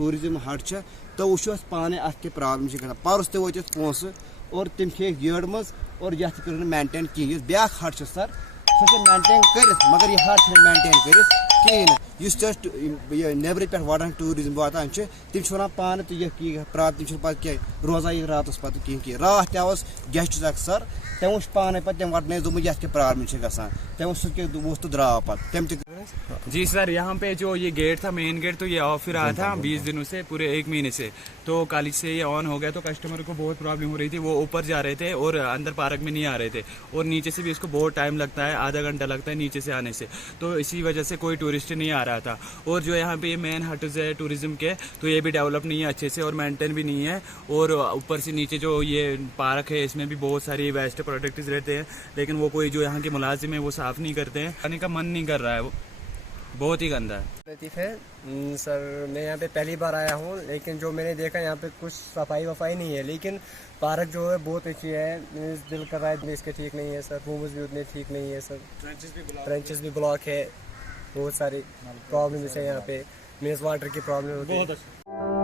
Tourism हट तो वो पाने अत प्रॉब्लम परस ते वो पोस और तम गेड़ मज और ये मेंटेन कहें ब्या हट सर सो मेंटेन कर मगर यह हट मेंटेन कर कहें नबर पे वान टूरिज्म वातान तम वन पान तो यह प्रात तम पे रोजा ये रात पे कहें रात तस गेस्ट सर तम वो पाने पे तम वटन दोप ये प्रॉब्लम गम सह तो द्राव पे तम जी सर, यहाँ पे जो ये गेट था, मेन गेट, तो ये ऑफ ही रहा था 20 दिनों से, पूरे 1 महीने से। तो कल से ये ऑन हो गया तो कस्टमर को बहुत प्रॉब्लम हो रही थी। वो ऊपर जा रहे थे और अंदर पार्क में नहीं आ रहे थे, और नीचे से भी इसको बहुत टाइम लगता है, आधा घंटा लगता है नीचे से आने से। तो इसी वजह से कोई टूरिस्ट नहीं आ रहा था। और जो यहाँ पे ये मेन हट्स है टूरिज्म के, तो ये भी डेवलप नहीं है अच्छे से और मेंटेन भी नहीं है। और ऊपर से नीचे जो ये पार्क है इसमें भी बहुत सारी वेस्ट प्रोडक्ट्स रहते हैं, लेकिन वो कोई जो यहाँ के मुलाजिम है वो साफ नहीं करते हैं। आने का मन नहीं कर रहा है, वो बहुत ही गंदा है। लतीफ़ है सर, मैं यहाँ पे पहली बार आया हूँ, लेकिन जो मैंने देखा यहाँ पे कुछ सफाई वफाई नहीं है, लेकिन पार्क जो है बहुत अच्छी है। दिल कर रहा है इसके ठीक नहीं है सर, रूम्स भी उतने ठीक नहीं है सर, ट्रेंचेस भी ब्लॉक है, बहुत सारी प्रॉब्लम है यहाँ पे, मेज वाटर की प्रॉब्लम होती है।